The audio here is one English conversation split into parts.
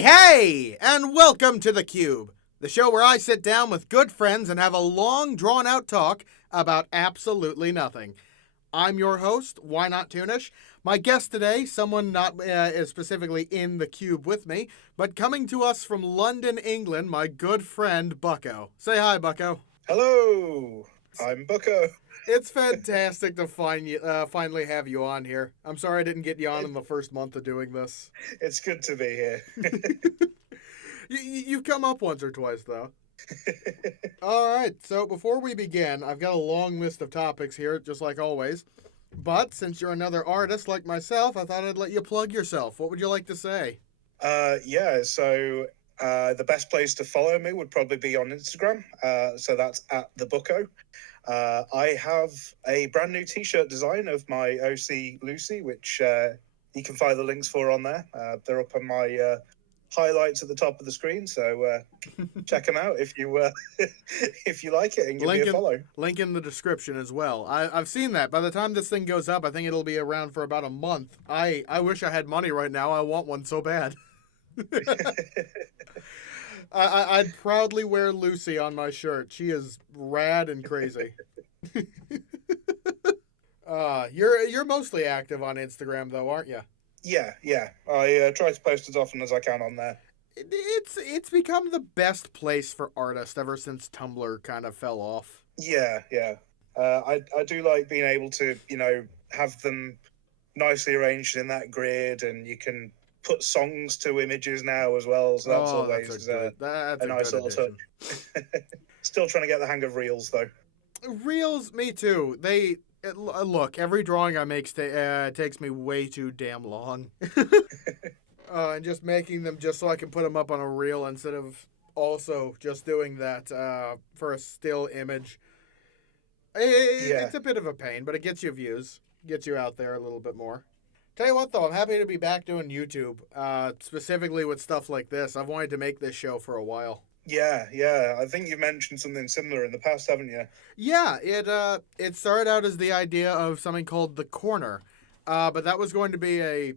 Hey, and welcome to theCUBE, the show where I sit down with good friends and have a long, drawn-out talk about absolutely nothing. I'm your host, Whinot Tunish. My guest today, someone not specifically in the Cube with me, but coming to us from London, England, my good friend, Bucko. Say hi, Bucko. Hello, I'm Bucko. It's fantastic to finally have you on here. I'm sorry I didn't get you on in the first month of doing this. It's good to be here. You've come up once or twice, though. All right, so before we begin, I've got a long list of topics here, just like always. But since you're another artist like myself, I thought I'd let you plug yourself. What would you like to say? The best place to follow me would probably be on Instagram. So that's at TheBucko. I have a brand new t-shirt design of my OC Lucy, which you can find the links for on there. They're up on my highlights at the top of the screen, so check them out if you if you like it, and give me a follow. Link in the description as well. I've seen that. By the time this thing goes up, I think it'll be around for about a month. I wish I had money right now. I want one so bad. I'd proudly wear Lucy on my shirt. She is rad and crazy. You're mostly active on Instagram though, aren't you? Yeah. I try to post as often as I can on there. It's become the best place for artists ever since Tumblr kind of fell off. Yeah. I do like being able to, have them nicely arranged in that grid, and you can put songs to images now as well. So that's always a nice little touch. Still trying to get the hang of Reels though. Reels, me too. Look, every drawing I make takes me way too damn long. And just making them just so I can put them up on a reel instead of also just doing that for a still image. It's a bit of a pain, but it gets you views. Gets you out there a little bit more. Tell you what, though, I'm happy to be back doing YouTube, specifically with stuff like this. I've wanted to make this show for a while. Yeah. I think you've mentioned something similar in the past, haven't you? Yeah, it started out as the idea of something called The Corner, but that was going to be a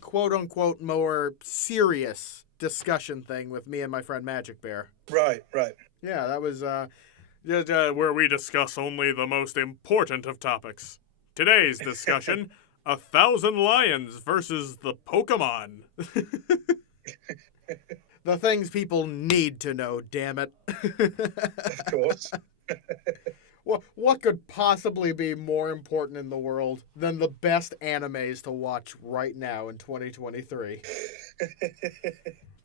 quote-unquote more serious discussion thing with me and my friend Magic Bear. Right. Yeah, that was where we discuss only the most important of topics. Today's discussion... 1,000 lions versus the Pokemon. The things people need to know, damn it. Of course. What could possibly be more important in the world than the best animes to watch right now in 2023?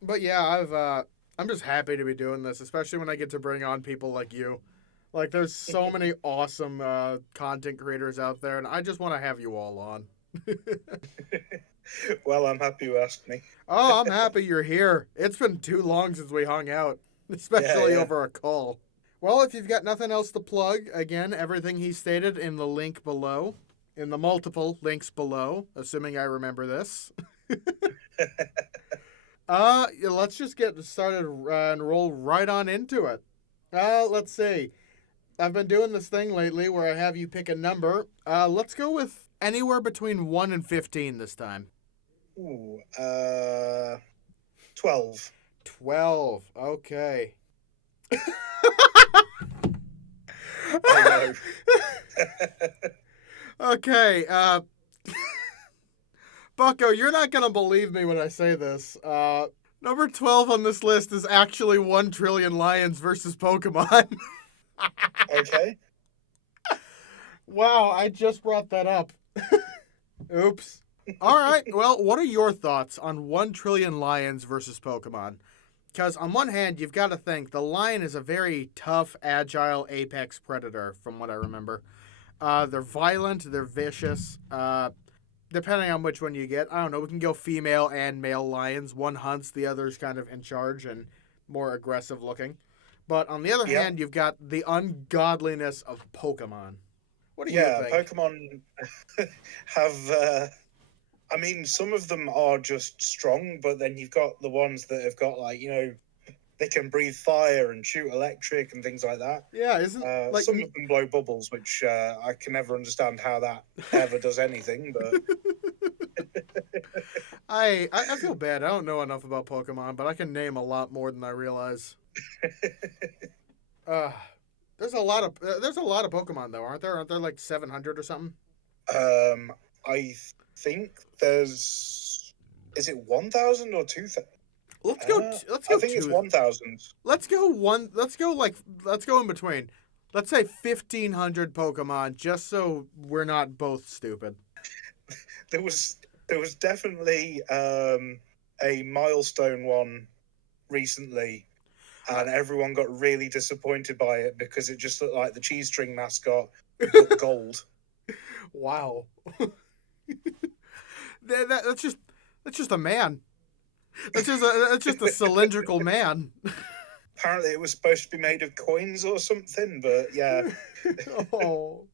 But yeah, I'm just happy to be doing this, especially when I get to bring on people like you. Like, there's so many awesome content creators out there, and I just want to have you all on. Well, I'm happy you asked me. Oh, I'm happy you're here. It's been too long since we hung out, especially over a call. Well, if you've got nothing else to plug, again, everything he stated in the link below, in the multiple links below, assuming I remember this. Let's just get started and roll right on into it. Let's see. I've been doing this thing lately where I have you pick a number. Let's go with anywhere between 1 and 15 this time. Ooh, 12. 12. Okay. I know. Okay, Bucko, you're not going to believe me when I say this. Number 12 on this list is actually 1 trillion lions versus Pokemon. Okay. Wow, I just brought that up. Oops. All right, well, what are your thoughts on 1 trillion lions versus Pokemon? Because on one hand, you've got to think the lion is a very tough, agile apex predator, from what I remember. They're violent, they're vicious. Depending on which one you get, I don't know, we can go female and male lions. One hunts, the other's kind of in charge and more aggressive looking. But on the other hand, you've got the ungodliness of Pokemon. What do you think? Yeah, Pokemon have... some of them are just strong, but then you've got the ones that have got, they can breathe fire and shoot electric and things like that. Yeah, isn't some of them blow bubbles, which I can never understand how that ever does anything. But I feel bad. I don't know enough about Pokemon, but I can name a lot more than I realize. Uh, there's a lot of Pokemon though, aren't there? Aren't there like 700 or something? I think there's. Is it 1,000 or 2,000? Let's go. Let's go. I think it's 1,000. Let's go one. Let's go in between. Let's say 1,500 Pokemon, just so we're not both stupid. There was definitely a milestone one recently, and everyone got really disappointed by it because it just looked like the cheese string mascot but gold. Wow. That's just a man. That's just a cylindrical man. Apparently, it was supposed to be made of coins or something, but yeah. Oh.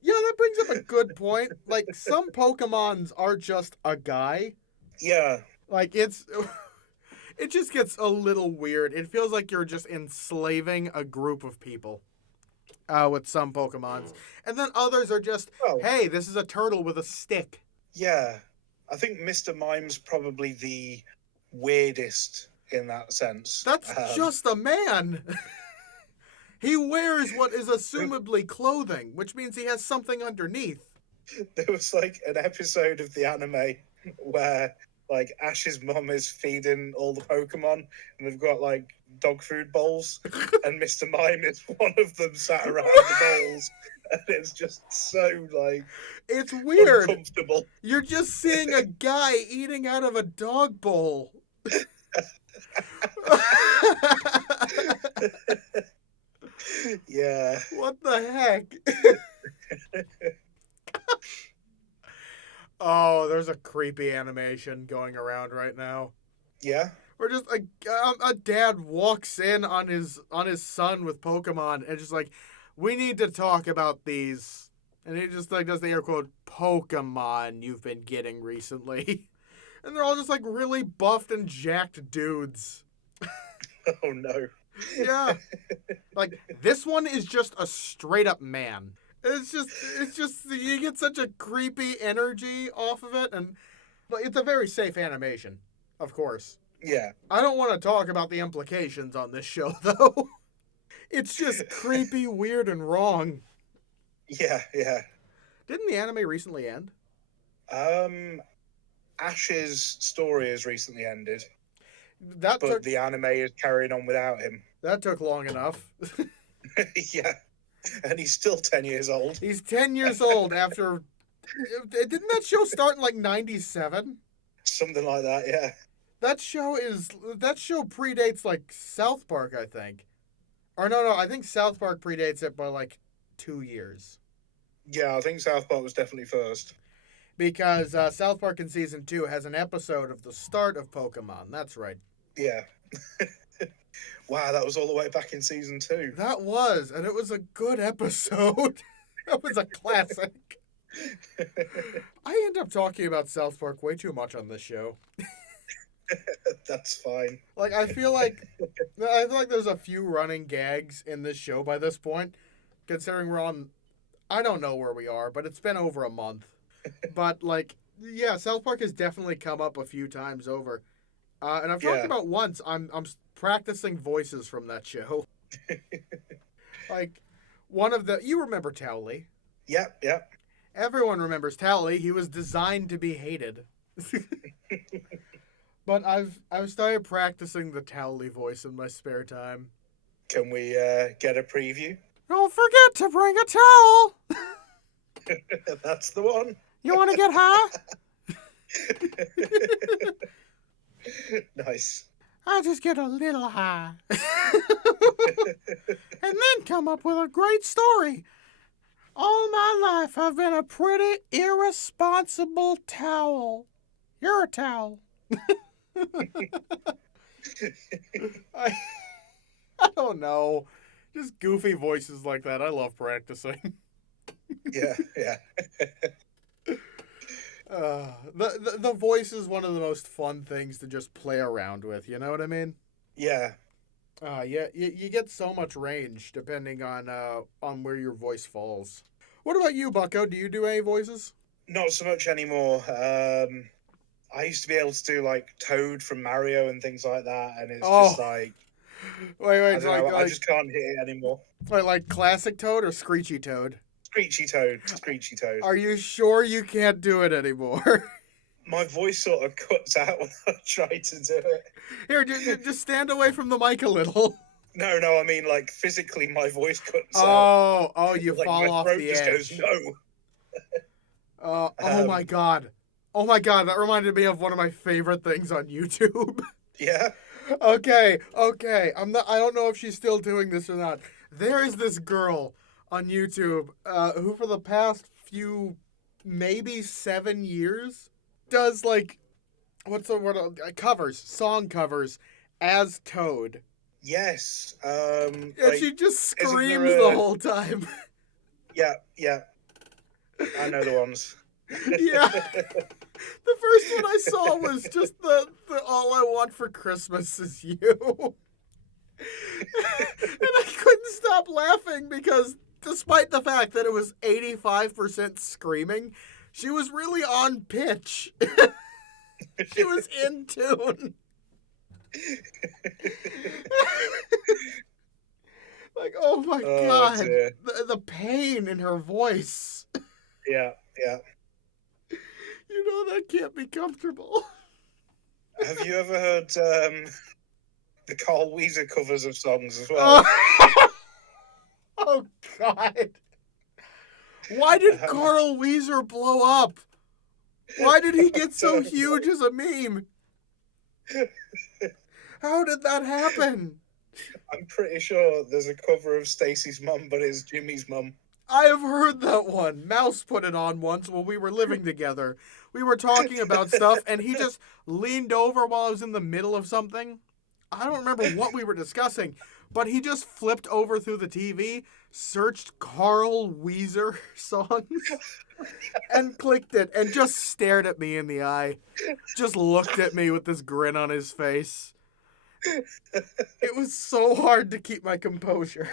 Yeah, that brings up a good point. Like, some Pokemons are just a guy. Yeah. Like, it just gets a little weird. It feels like you're just enslaving a group of people with some Pokemons. And then others are just, hey, this is a turtle with a stick. Yeah. I think Mr. Mime's probably the weirdest in that sense. That's just a man. He wears what is assumably clothing, which means he has something underneath. There was like an episode of the anime where like Ash's mom is feeding all the Pokemon and they've got like dog food bowls and Mr. Mime is one of them sat around the bowls, and it's just so like it's weird. Uncomfortable. You're just seeing a guy eating out of a dog bowl. Yeah. What the heck? Oh, there's a creepy animation going around right now. Yeah. Where just a dad walks in on his son with Pokemon and just like, we need to talk about these. And he just like does the air quote Pokemon you've been getting recently. And they're all just like really buffed and jacked dudes. Oh no. Yeah. Like, this one is just a straight up man. It's just you get such a creepy energy off of it, and it's a very safe animation, of course. Yeah. I don't want to talk about the implications on this show though. It's just creepy, weird, and wrong. Yeah, yeah. Didn't the anime recently end? Ash's story has recently ended. But the anime is carrying on without him. That took long enough. Yeah. And he's still 10 years old. He's 10 years old after... Didn't that show start in like 97? Something like that, yeah. That show predates like South Park, I think. Or no, I think South Park predates it by like 2 years. Yeah, I think South Park was definitely first. Because South Park in Season 2 has an episode of the start of Pokemon. That's right. Yeah. Wow, that was all the way back in Season 2. That was, and it was a good episode. That was a classic. I end up talking about South Park way too much on this show. That's fine. Like, I feel like there's a few running gags in this show by this point, considering we're on, I don't know where we are, but it's been over a month. But, like, yeah, South Park has definitely come up a few times over. And I've talked about once, I'm practicing voices from that show. Like, you remember Towley. Yep. Everyone remembers Towley. He was designed to be hated. But I've started practicing the Towley voice in my spare time. Can we get a preview? Don't forget to bring a towel. That's the one. You want to get high? Nice. I just get a little high. And then come up with a great story. All my life I've been a pretty irresponsible towel. You're a towel. I don't know. Just goofy voices like that. I love practicing. Yeah. The voice is one of the most fun things to just play around with. You know what I mean? Yeah. Yeah. You get so much range depending on where your voice falls. What about you, Bucko? Do you do any voices? Not so much anymore. I used to be able to do like Toad from Mario and things like that, and it's just Oh. like Wait, I don't know. I just can't hit it anymore. wait, like classic Toad or Screechy Toad? Screechy Toad, Screechy Toad. Are you sure you can't do it anymore? My voice sort of cuts out when I try to do it. Here, just stand away from the mic a little. No, I mean like physically, my voice cuts out. Oh, you Like fall my off throat the just edge. goes no. Oh my god. Oh my god, that reminded me of one of my favorite things on YouTube. Yeah. Okay. I don't know if she's still doing this or not. There is this girl on YouTube who for the past few maybe 7 years does like what's the word song covers as Toad. Yes. And Like, she just screams there the whole time. Yeah. I know the ones. Yeah. The first one I saw was just the All I Want for Christmas Is You. And I couldn't stop laughing because despite the fact that it was 85% screaming, she was really on pitch. She was in tune. Like, oh my god. The pain in her voice. Yeah. You know that can't be comfortable. Have you ever heard the Carl Weezer covers of songs as well? Oh god. Why did Carl Weezer blow up? Why did he get so huge as a meme? How did that happen? I'm pretty sure there's a cover of Stacy's Mum, but it's Jimmy's mum. I have heard that one. Mouse put it on once when we were living together. We were talking about stuff, and he just leaned over while I was in the middle of something. I don't remember what we were discussing, but he just flipped over through the TV, searched Carl Weezer songs, and clicked it, and just stared at me in the eye. Just looked at me with this grin on his face. It was so hard to keep my composure.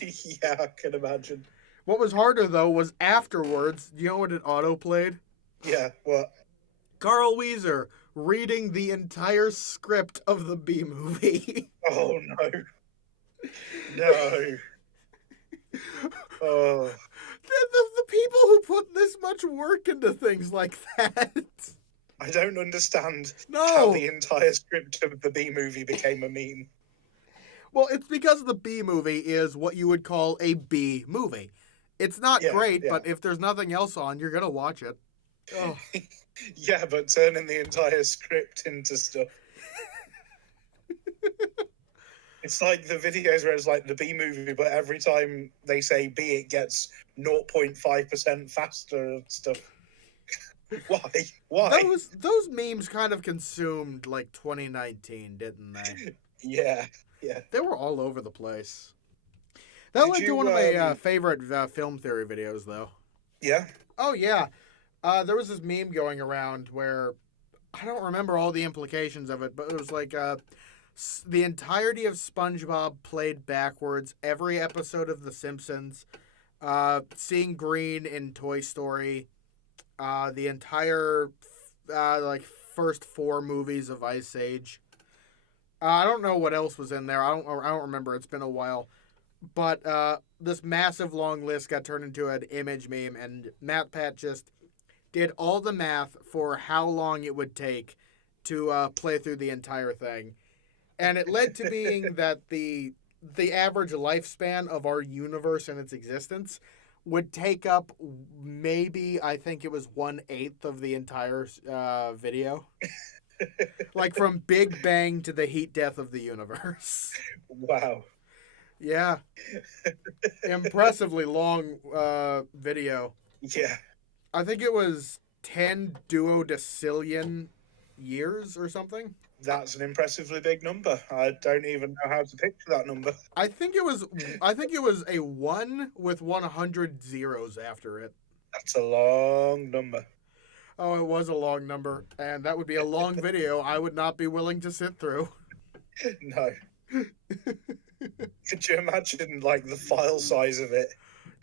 Yeah, I can imagine. What was harder, though, was afterwards. You know what it auto-played? Yeah, what? Carl Weezer reading the entire script of the B movie. Oh, no. No. Oh. The people who put this much work into things like that. I don't understand No. how the entire script of the B movie became a meme. Well, it's because the B movie is what you would call a B movie. It's not great, but if there's nothing else on, you're going to watch it. Oh. Yeah, but turning the entire script into stuff. It's like the videos where it's like the B movie, but every time they say B, it gets 0.5% faster and stuff. Why? Those memes kind of consumed like 2019, didn't they? Yeah. They were all over the place. That led to one of my favorite film theory videos, though. Yeah? Oh, yeah. There was this meme going around where I don't remember all the implications of it, but it was like the entirety of SpongeBob played backwards, every episode of The Simpsons, seeing green in Toy Story, the entire first 4 movies of Ice Age. I don't know what else was in there. I don't remember. It's been a while. But this massive long list got turned into an image meme, and MatPat just did all the math for how long it would take to play through the entire thing. And it led to being that the average lifespan of our universe and its existence would take up maybe, I think it was 1/8 of the entire video. Like from Big Bang to the heat death of the universe. Wow. Yeah. Impressively long video. Yeah. I think it was 10 duodecillion years or something. That's an impressively big number. I don't even know how to picture that number. I think it was a 1 with 100 zeros after it. That's a long number. Oh, it was a long number, and that would be a long video I would not be willing to sit through. No. Could you imagine, like, the file size of it,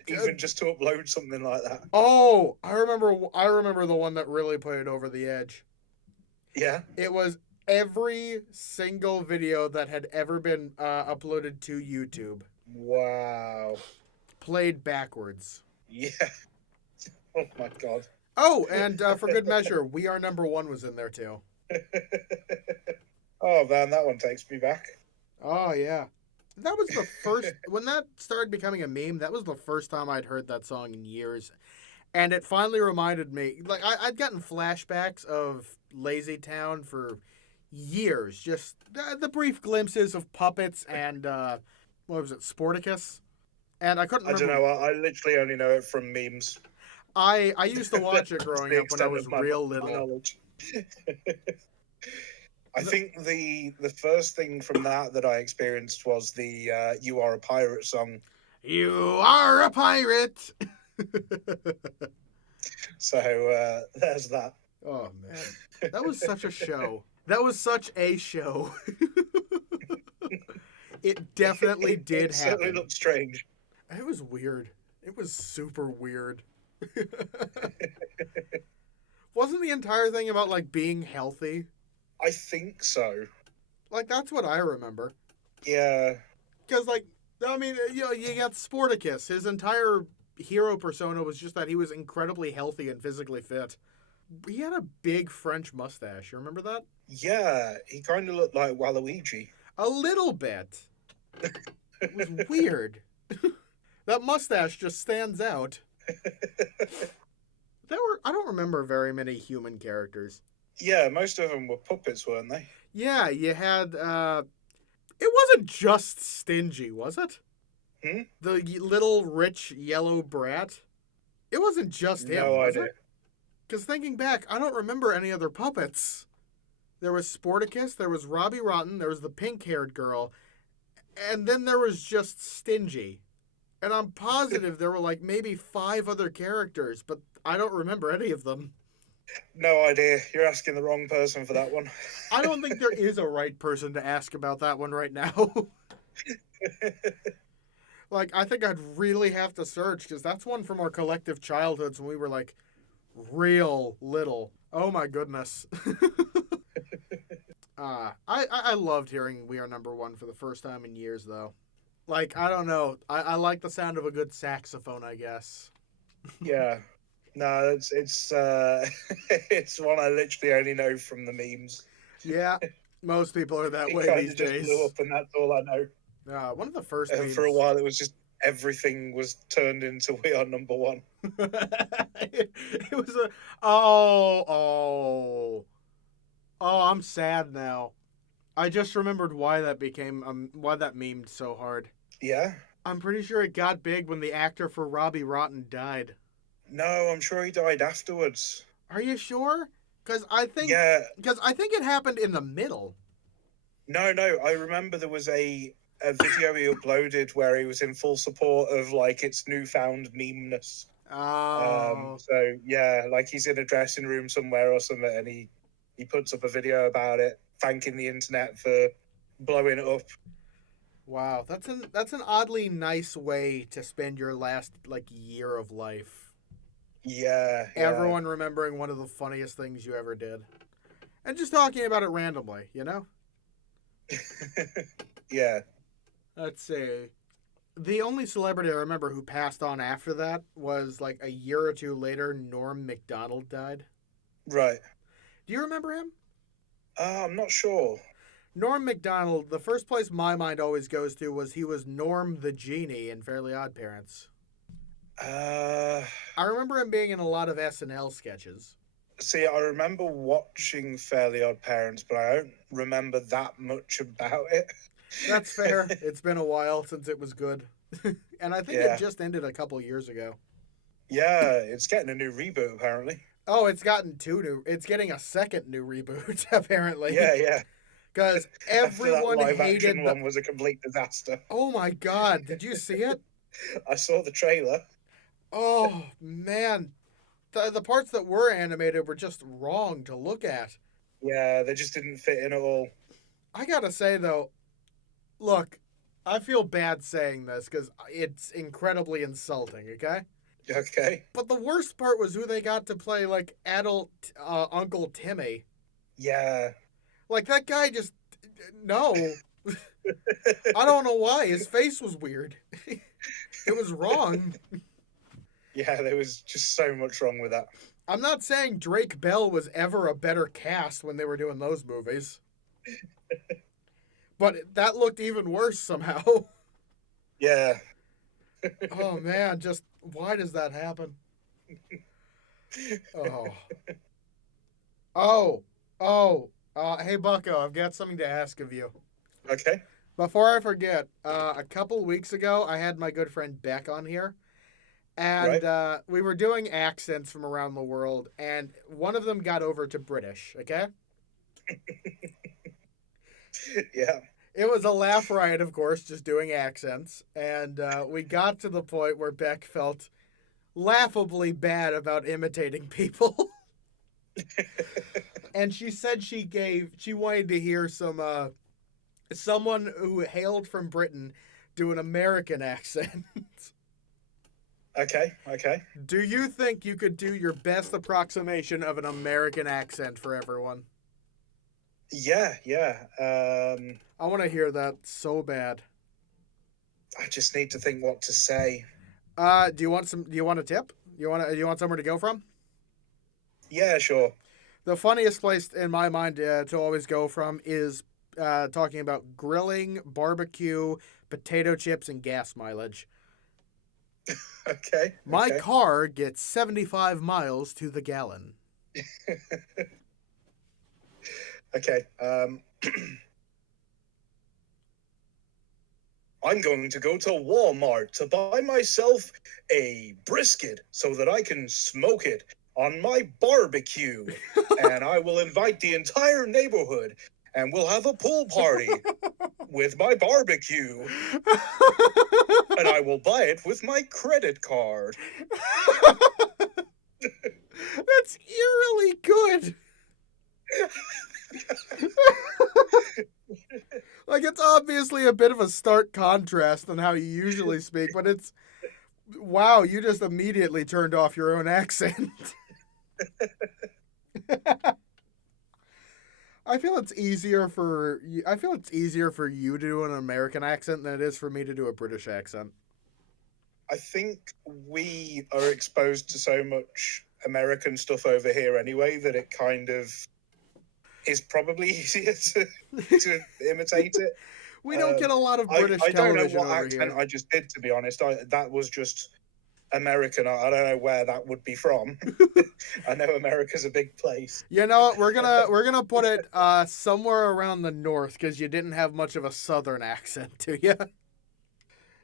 even just to upload something like that? Oh, I remember the one that really put it over the edge. Yeah. It was every single video that had ever been uploaded to YouTube Wow. played backwards. Yeah. Oh my god. Oh, and for good measure, We Are Number One was in there too. Oh man, that one takes me back. Oh, yeah. That was the first, when that started becoming a meme, that was the first time I'd heard that song in years. And it finally reminded me, like, I'd gotten flashbacks of Lazy Town for years. Just the brief glimpses of puppets and, what was it, Sporticus? And I couldn't I don't remember. know. I literally only know it from memes. I used to watch it That's growing the up when I extent was of my real little. knowledge. I think the first thing from that I experienced was the "You Are a Pirate" song. You are a pirate! So there's that. Oh, man. That was such a show. That was such a show. It definitely did It certainly happen. looked strange. It was weird. It was super weird. Wasn't the entire thing about, like, being healthy? I think so. Like, that's what I remember. Yeah. Because, like, I mean, you know, you got Sporticus. His entire hero persona was just that he was incredibly healthy and physically fit. He had a big French mustache. You remember that? Yeah, he kind of looked like Waluigi. A little bit. It was weird. That mustache just stands out. I don't remember very many human characters. Yeah, most of them were puppets, weren't they? Yeah, you had it wasn't just Stingy, was it? Hmm? The little rich yellow brat. It wasn't just him, No was idea. it? Because thinking back, I don't remember any other puppets. There was Sporticus, there was Robbie Rotten, there was the pink-haired girl, and then there was just Stingy. And I'm positive there were like maybe 5 other characters, but I don't remember any of them. No idea. You're asking the wrong person for that one. I don't think there is a right person to ask about that one right now. Like, I think I'd really have to search because that's one from our collective childhoods when we were like real little. Oh my goodness. I loved hearing We Are Number One for the first time in years, though. Like, I don't know. I like the sound of a good saxophone, I guess. Yeah. No, it's it's one I literally only know from the memes. Yeah, most people are that It way kind these of just days. blew up, and that's all I know. One of the first And memes. for a while, it was just everything was turned into "We Are Number One." It was a oh, I'm sad now. I just remembered why that became why that memed so hard. Yeah. I'm pretty sure it got big when the actor for Robbie Rotten died. No, I'm sure he died afterwards. Are you sure? Because I think it happened in the middle. No. I remember there was a video he uploaded where he was in full support of like its newfound memeness. Oh. So yeah, like he's in a dressing room somewhere or something, and he puts up a video about it, thanking the internet for blowing it up. Wow, that's an oddly nice way to spend your last like year of life. Yeah. Everyone remembering one of the funniest things you ever did. And just talking about it randomly, you know? Yeah. Let's see. The only celebrity I remember who passed on after that was like a year or two later, Norm Macdonald died. Right. Do you remember him? I'm not sure. Norm Macdonald, the first place my mind always goes to was he was Norm the Genie in Fairly Odd Parents. I remember him being in a lot of SNL sketches. See, I remember watching Fairly Odd Parents, but I don't remember that much about it. That's fair. It's been a while since it was good. And I think it just ended a couple years ago. Yeah, it's getting a new reboot, apparently. Oh, it's getting a second new reboot, apparently. Yeah. Because everyone live hated action one was a complete disaster. Oh my god, did you see it? I saw the trailer. Oh, man. The parts that were animated were just wrong to look at. Yeah, they just didn't fit in at all. I gotta say, though, look, I feel bad saying this because it's incredibly insulting, okay? Okay. But the worst part was who they got to play, like, adult Uncle Timmy. Yeah. Like, that guy just... No. I don't know why. His face was weird. It was wrong. Yeah, there was just so much wrong with that. I'm not saying Drake Bell was ever a better cast when they were doing those movies. But that looked even worse somehow. Yeah. Oh, man. Just, why does that happen? Oh. Oh. Oh. Hey, Bucko, I've got something to ask of you. Okay. Before I forget, a couple weeks ago, I had my good friend Beck on here. And Right. we were doing accents from around the world, and one of them got over to British, okay? Yeah. It was a laugh riot, of course, just doing accents. And we got to the point where Beck felt laughably bad about imitating people. And she said she wanted to hear someone who hailed from Britain do an American accent. Okay. Okay. Do you think you could do your best approximation of an American accent for everyone? Yeah. Yeah. I want to hear that so bad. I just need to think what to say. Do you want a tip? Do you want somewhere to go from? Yeah, sure. The funniest place in my mind to always go from is talking about grilling, barbecue, potato chips, and gas mileage. Okay. My Okay. car gets 75 miles to the gallon. Okay. I'm going to go to Walmart to buy myself a brisket so that I can smoke it on my barbecue. And I will invite the entire neighborhood and we'll have a pool party with my barbecue. And I will buy it with my credit card. That's eerily good. Like, it's obviously a bit of a stark contrast than how you usually speak, but it's... Wow, you just immediately turned off your own accent. I feel it's easier for you to do an American accent than it is for me to do a British accent. I think we are exposed to so much American stuff over here anyway that it kind of is probably easier to imitate it. We don't get a lot of British I don't know television what over accent here. I just did, to be honest. That was just American. I don't know where that would be from. I know America's a big place. You know what? We're gonna put it somewhere around the north because you didn't have much of a southern accent, do you?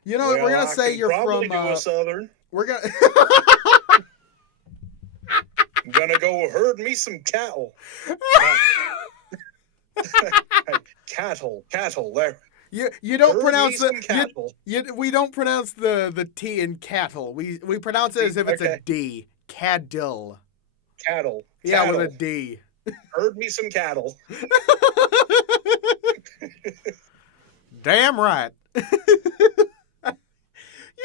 You know what? We're Well, gonna I say can you're probably from. do a southern. We're gonna. I'm gonna go herd me some cattle. Cattle. There. You don't Herd pronounce me it. some cattle. We don't pronounce the T in cattle. We pronounce it as if it's a Okay. D. Cadil. Cattle. Yeah, with a D. Herd me some cattle. Damn right. You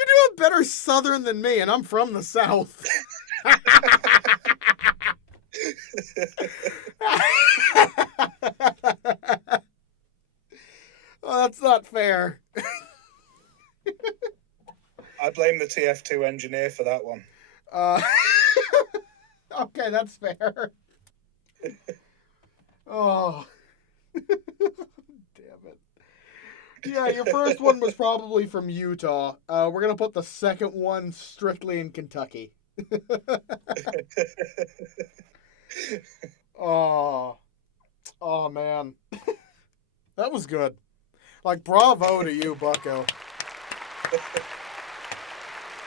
do a better southern than me, and I'm from the south. Oh, that's not fair. I blame the TF2 engineer for that one. Uh, okay, that's fair. Oh. Damn it. Yeah, your first one was probably from Utah. We're going to put the second one strictly in Kentucky. Oh. Oh, man. That was good. Like, bravo to you, Bucko.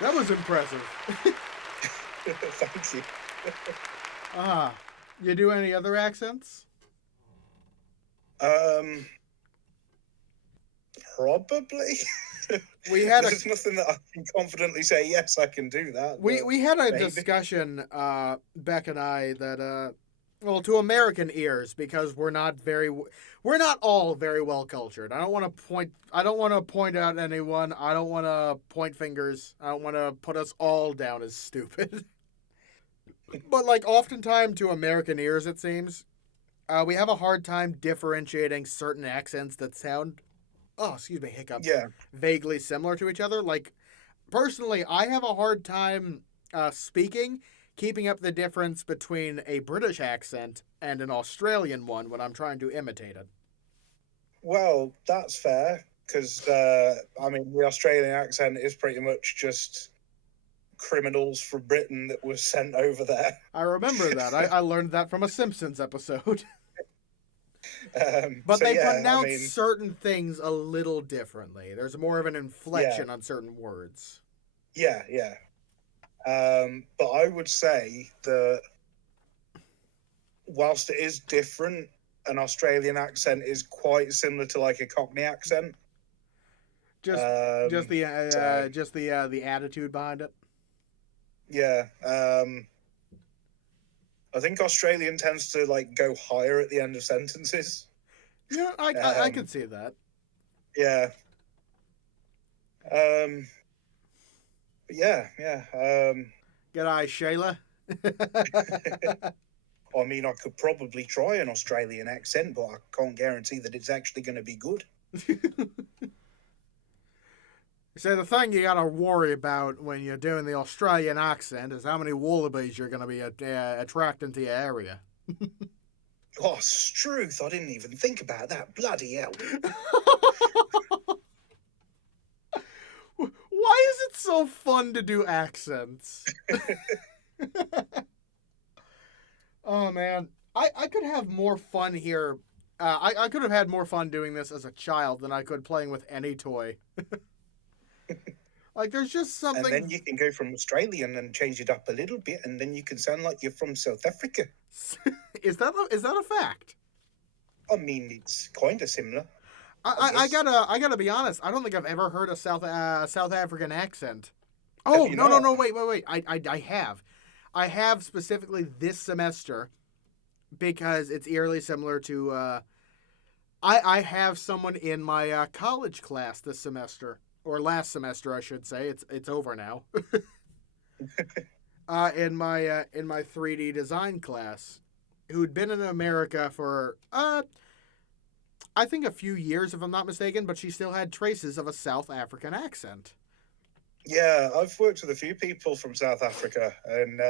That was impressive. Thank you. You do any other accents? Probably. There's nothing that I can confidently say, yes, I can do that. We had a maybe. discussion, Beck and I, that, well, to American ears, because we're not all very well cultured. I don't want to point out anyone. I don't want to point fingers. I don't want to put us all down as stupid. But, like, oftentimes to American ears, it seems, We have a hard time differentiating certain accents that sound, oh, excuse me, hiccup, Yeah. vaguely similar to each other. Like, personally, I have a hard time keeping up the difference between a British accent and an Australian one when I'm trying to imitate it. Well, that's fair because I mean the Australian accent is pretty much just criminals from Britain that were sent over there. I remember that. I learned that from a Simpsons episode. But So they yeah, I pronounce mean, certain things a little differently. There's more of an yeah, inflection on certain words. yeah, yeah. But I would say that whilst it is different, an Australian accent is quite similar to like a Cockney accent. Just Um, so the attitude behind it. yeah, I think Australian tends to like go higher at the end of sentences. Yeah, I Um, could see that. yeah. Um, but yeah, yeah. G'day, Shayla. I mean, I could probably try an Australian accent, but I can't guarantee that it's actually going to be good. So the thing you gotta worry about when you're doing the Australian accent is how many wallabies you're gonna be attracting to your area. Oh, Struth, I didn't even think about that. Bloody hell. Why is it so fun to do accents? Oh man, I could have more fun here. I could have had more fun doing this as a child than I could playing with any toy. Like there's just And then something. you can go from Australian and change it up a little bit, and then you can sound like you're from South Africa. Is that a fact? I mean, it's kind of similar. I guess. gotta be honest. I don't think I've ever heard a South African accent. Have Oh you no not? wait. I have specifically this semester because it's eerily similar to. I have someone in my college class this semester or last semester I should say. It's over now. In my 3D design class, who'd been in America for I think a few years, if I'm not mistaken, but she still had traces of a South African accent. Yeah, I've worked with a few people from South Africa, and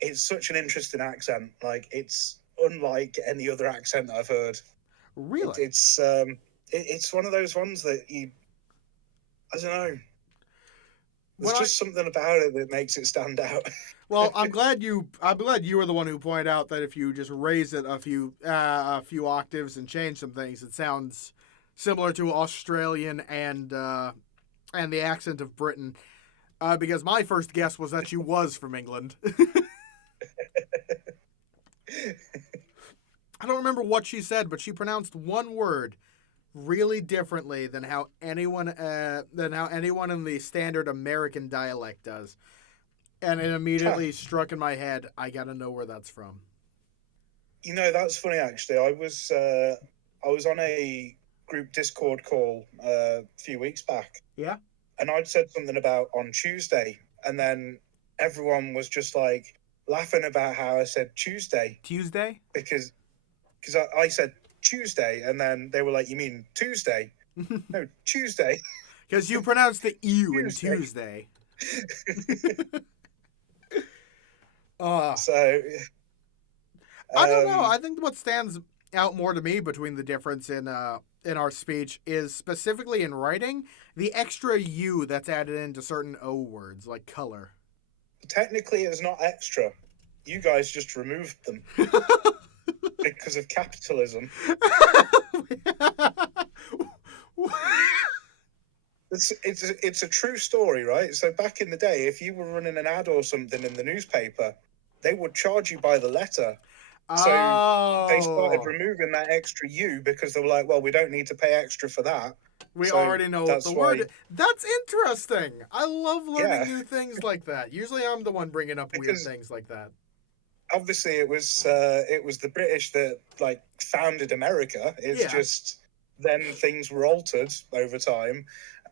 it's such an interesting accent. Like, it's unlike any other accent I've heard. Really? It's one of those ones that I don't know. There's When I just something about it that makes it stand out. Well, I'm glad you were the one who pointed out that if you just raise it a few octaves and change some things, it sounds similar to Australian and the accent of Britain. Because my first guess was that she was from England. I don't remember what she said, but she pronounced one word really differently than how anyone in the standard American dialect does. And it immediately struck in my head, I gotta know where that's from. You know, that's funny actually. I was on a group Discord call a few weeks back. Yeah? And I'd said something about on Tuesday, and then everyone was just like laughing about how I said Tuesday Tuesday? because I said Tuesday, and then they were like, "You mean Tuesday?" No, Tuesday. Because you pronounced the ew in Tuesday. Tuesday. So I don't know. I think what stands out more to me between the difference in our speech is specifically in writing the extra U that's added into certain O words like color. technically, it's not extra. You guys just removed them because of capitalism. It's a true story, right? So back in the day, if you were running an ad or something in the newspaper, they would charge you by the letter. So they started removing that extra U because they were like, well, we don't need to pay extra for that. We So already know what the word is. That's interesting. I love learning Yeah. new things like that. Usually I'm the one bringing up weird Because- things like that. Obviously, it was the British that like founded America. It's Yeah. just then things were altered over time,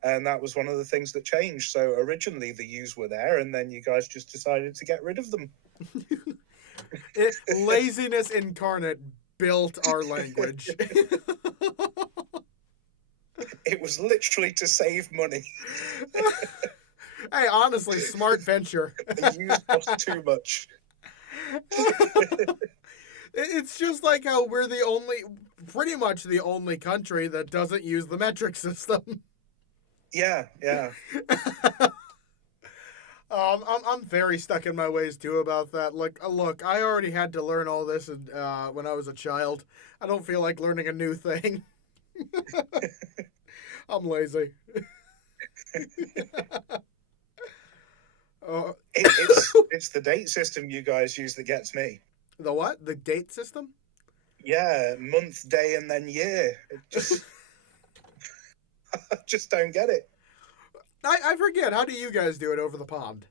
and that was one of the things that changed. So originally the U's were there, and then you guys just decided to get rid of them. Laziness incarnate built our language. It was literally to save money. Hey, honestly, smart venture. The use cost too much. It's just like how we're pretty much the only country that doesn't use the metric system. Yeah. I'm very stuck in my ways too about that. Like, look, I already had to learn all this when I was a child. I don't feel like learning a new thing. I'm lazy. It's the date system you guys use that gets me. The what? The date system? Yeah, month, day, and then year. I just don't get it. I forget. How do you guys do it over the pond?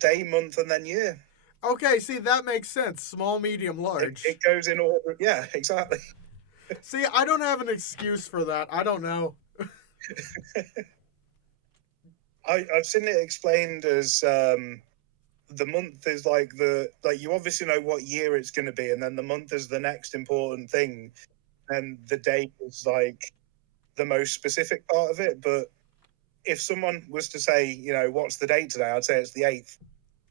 Day, month, and then year. Okay, see, that makes sense. Small, medium, large. It goes in order. Yeah, exactly. See, I don't have an excuse for that. I don't know. I've seen it explained as the month is like you obviously know what year it's going to be, and then the month is the next important thing, and the date is like the most specific part of it. But if someone was to say, what's the date today, I'd say it's the 8th,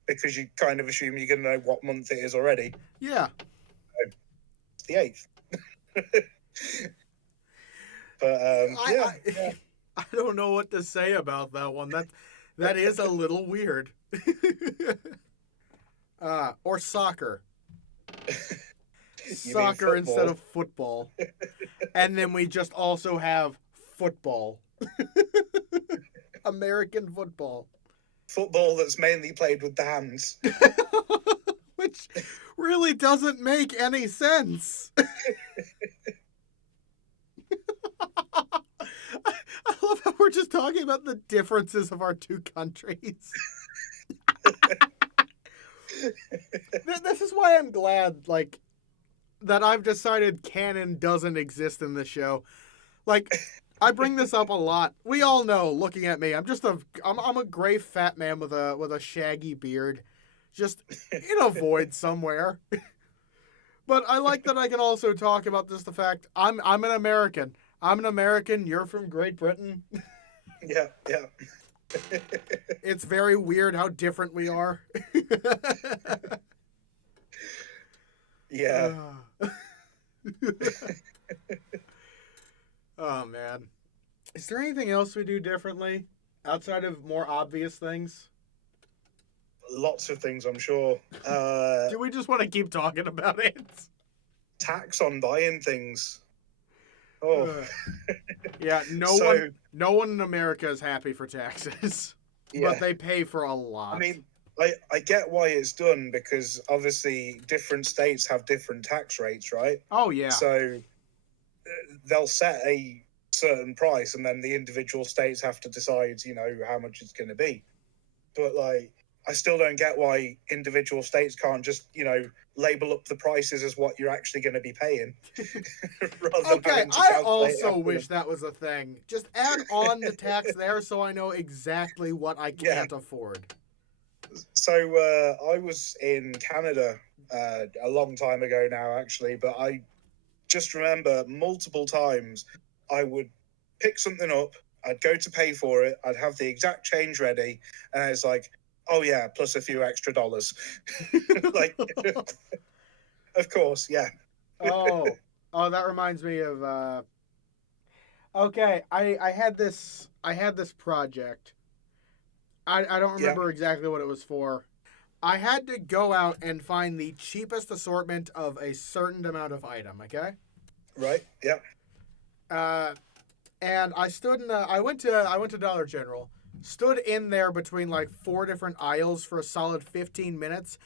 because you kind of assume you're going to know what month it is already. Yeah. So it's the 8th. But I don't know what to say about that one. That is a little weird. Or soccer. Soccer instead of football. And then we just also have football. American football. Football that's mainly played with the hands. Which really doesn't make any sense. I love how we're just talking about the differences of our two countries. This is why I'm glad, like, that I've decided canon doesn't exist in this show. Like, I bring this up a lot. We all know, looking at me, I'm a gray fat man with a shaggy beard, just in a void somewhere. But I like that I can also talk about just the fact I'm an American. I'm an American. You're from Great Britain. Yeah. It's very weird how different we are. Yeah. Oh, man. Is there anything else we do differently outside of more obvious things? Lots of things, I'm sure. Do we just want to keep talking about it? Tax on buying things. Oh. Yeah, no one in America is happy for taxes. Yeah. But they pay for a lot. I mean, I get why it's done, because obviously different states have different tax rates, right? Oh, yeah. So they'll set a certain price, and then the individual states have to decide, how much it's going to be. But, like, I still don't get why individual states can't just, label up the prices as what you're actually going to be paying. Okay, I also wish that was a thing. Just add on the tax there so I know exactly what I can't afford. So I was in Canada a long time ago now, actually, but I just remember multiple times I would pick something up, I'd go to pay for it, I'd have the exact change ready, and it's like, oh yeah, plus a few extra dollars. Like, of course, yeah. Oh, that reminds me of. Okay, I had this project. I don't remember exactly what it was for. I had to go out and find the cheapest assortment of a certain amount of item. Okay. Right. Yeah. And I stood in I went to Dollar General. Stood in there between like 4 different aisles for a solid 15 minutes,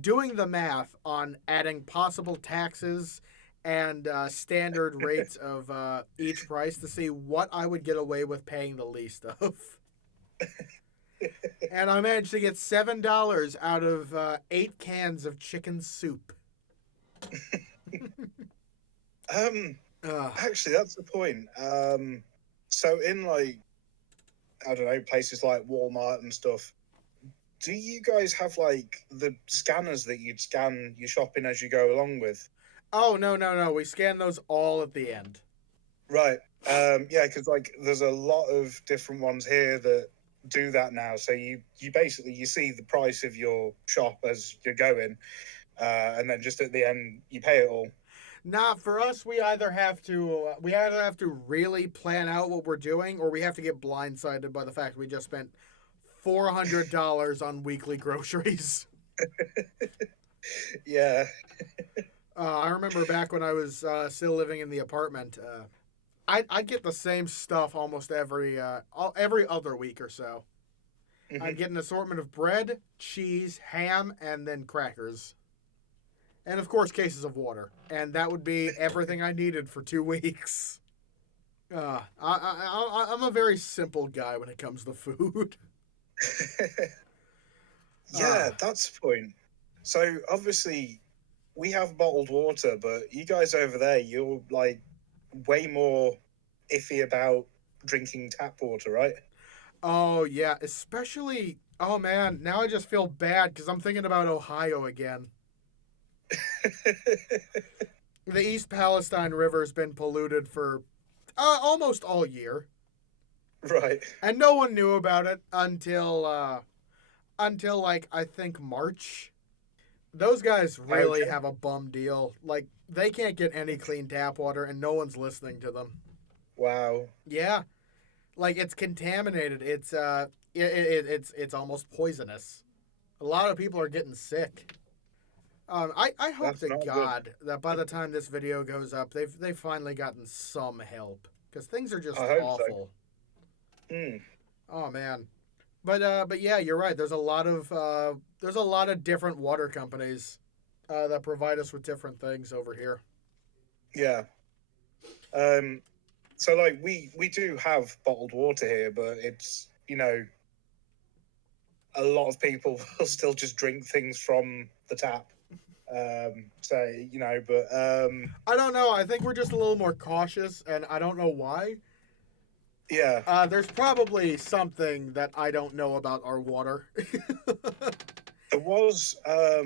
doing the math on adding possible taxes and standard rates of each price to see what I would get away with paying the least of. And I managed to get $7 out of 8 cans of chicken soup. Actually, that's the point. So in, like, I don't know, places like Walmart and stuff, do you guys have, like, the scanners that you'd scan your shopping as you go along with? Oh, no, no, no. We scan those all at the end. Right. Yeah, because like there's a lot of different ones here that do that now. So you basically you see the price of your shop as you're going, and then just at the end you pay it all. Nah, for us, we either have to really plan out what we're doing, or we have to get blindsided by the fact we just spent $400 on weekly groceries. Yeah. I remember back when I was still living in the apartment. I'd get the same stuff almost every other week or so. I'd Hmm. get an assortment of bread, cheese, ham, and then crackers. And of course, cases of water. And that would be everything I needed for 2 weeks. I'm a very simple guy when it comes to food. Yeah, Uh, that's the point. So obviously we have bottled water, but you guys over there, you're like way more iffy about drinking tap water, right? oh, yeah. Especially, oh man, now I just feel bad because I'm thinking about Ohio again. The East Palestine River has been polluted for almost all year. Right. And no one knew about it until like I think March. Those guys really Okay. have a bum deal. Like they can't get any clean tap water, and no one's listening to them. Wow. Yeah, like it's contaminated. It's almost poisonous. A lot of people are getting sick. I hope That's to not good. God that by the time this video goes up, they've finally gotten some help because things are just I hope so. awful. Hmm. Oh man, but yeah, you're right. There's a lot of different water companies that provide us with different things over here. Yeah. Um. So like we do have bottled water here, but it's a lot of people will still just drink things from the tap. So but I don't know. I think we're just a little more cautious, and I don't know why. yeah, There's probably something that I don't know about our water. there was I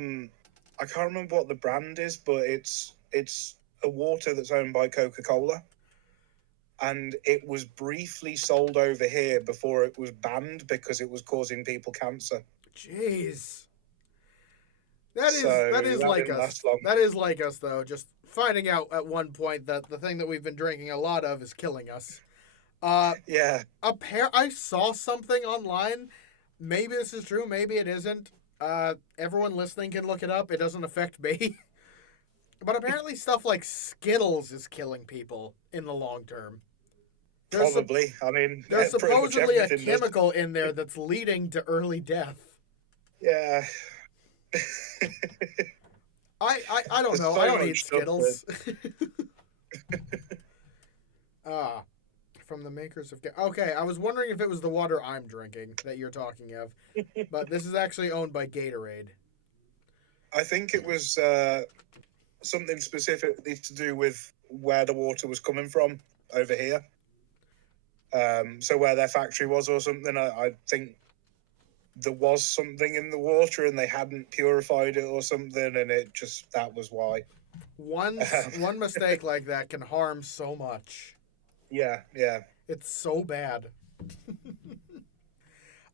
can't remember what the brand is, but it's a water that's owned by Coca-Cola, and it was briefly sold over here before it was banned because it was causing people cancer. Jeez, So that is that like didn't us. last long. That is like us, though. Just finding out at one point that the thing that we've been drinking a lot of is killing us. Uh, Yeah, I saw something online. Maybe this is true. Maybe it isn't. Everyone listening can look it up. It doesn't affect me. But apparently, stuff like Skittles is killing people in the long term. There's sup- probably. I mean, there's pretty much supposedly a everything does. chemical in there that's leading to early death. Yeah. I don't There's know. I so don't eat much stuff that. Skittles. Ah, from the makers of. Okay, I was wondering if it was the water I'm drinking that you're talking of, but this is actually owned by Gatorade. I think it was something specifically to do with where the water was coming from over here. So where their factory was or something. I think there was something in the water and they hadn't purified it or something, and it just that was why. One mistake like that can harm so much. Yeah, yeah. It's so bad.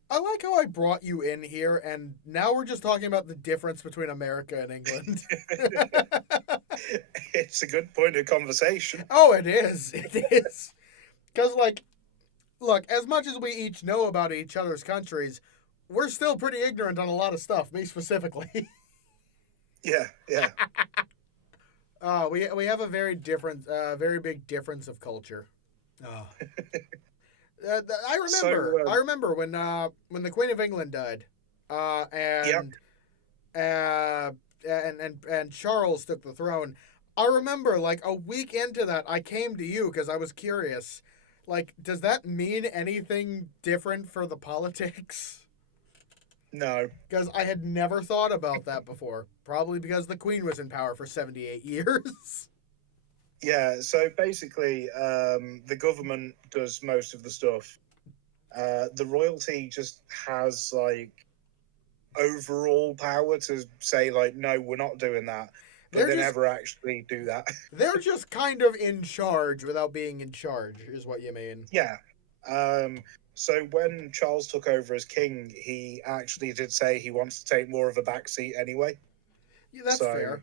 I like how I brought you in here, and now we're just talking about the difference between America and England. It's a good point of conversation. Oh, it is. It is. Because, like, look, as much as we each know about each other's countries, we're still pretty ignorant on a lot of stuff, me specifically. Yeah, yeah. We have a very big difference of culture. Oh. So I remember when the Queen of England died, uh, yeah, and uh, and Charles took the throne. I remember like a week into that, I came to you because I was curious. Like, does that mean anything different for the politics? no. Because I had never thought about that before. Probably because the Queen was in power for 78 years. Yeah, so basically, the government does most of the stuff. The royalty just has like overall power to say like, no, we're not doing that. but They're they just never actually do that. they're just kind of in charge without being in charge, is what you mean. Yeah. So when Charles took over as king, he actually did say he wants to take more of a backseat anyway. Yeah, that's So, fair.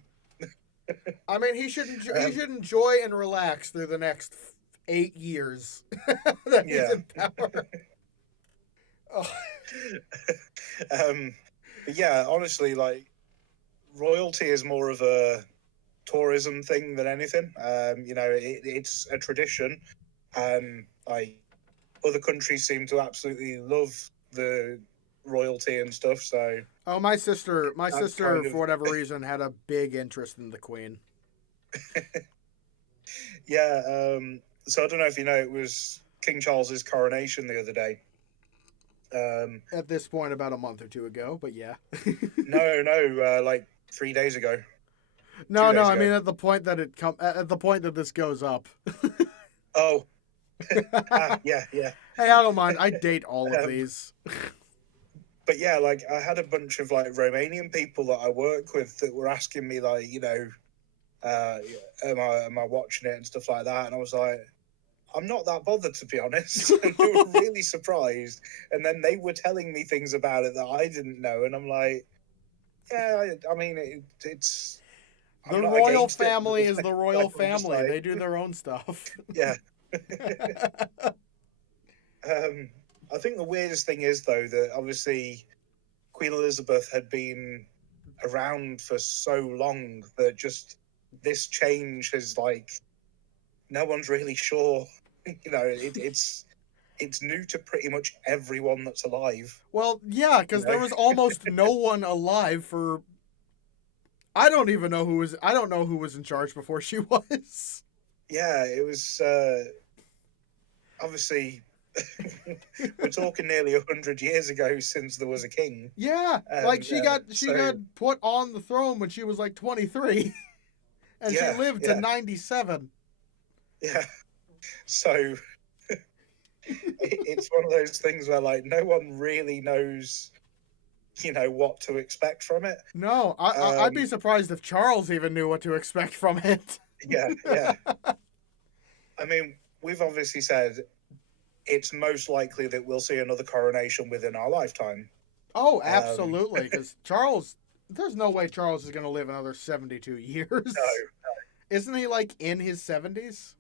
I mean, he um, should enjoy and relax through the next 8 years that he's yeah. in power. Oh. But yeah, honestly, like royalty is more of a tourism thing than anything. It's a tradition, and like other countries seem to absolutely love the royalty and stuff. So Oh, my that's sister, kind for of whatever reason, had a big interest in the Queen. yeah. So I don't know if you know, it was King Charles's coronation the other day. At this point, about a month or two ago, but yeah. No, like 3 days ago, two No, days I ago. mean at the point that this goes up. Oh, yeah, yeah. Hey, I don't mind. I date all of Um, these. but yeah, like I had a bunch of like Romanian people that I work with that were asking me like, uh, am I watching it and stuff like that, and I was like, I'm not that bothered, to be honest. And they were really surprised, and then they were telling me things about it that I didn't know, and I'm like, yeah, I mean, it's. The I'm not royal against it. family is the royal I'm just family. like, They do their own stuff. yeah. I think the weirdest thing is though that obviously Queen Elizabeth had been around for so long that just this change is like no one's really sure. It's new to pretty much everyone that's alive. Well, yeah, You because know, there was almost no one alive for. I don't even know who was. I don't know who was in charge before she was. yeah, it was obviously we're talking nearly 100 years ago since there was a king. Yeah, like And she got put on the throne when she was like 23, and she yeah, lived to yeah, 97. yeah. So it's one of those things where like no one really knows, what to expect from it. No, I'd be surprised if Charles even knew what to expect from it. Yeah, yeah. I mean, we've obviously said it's most likely that we'll see another coronation within our lifetime. Oh, absolutely, because Charles. There's no way Charles is going to live another 72 years. No. Isn't he like in his 70s?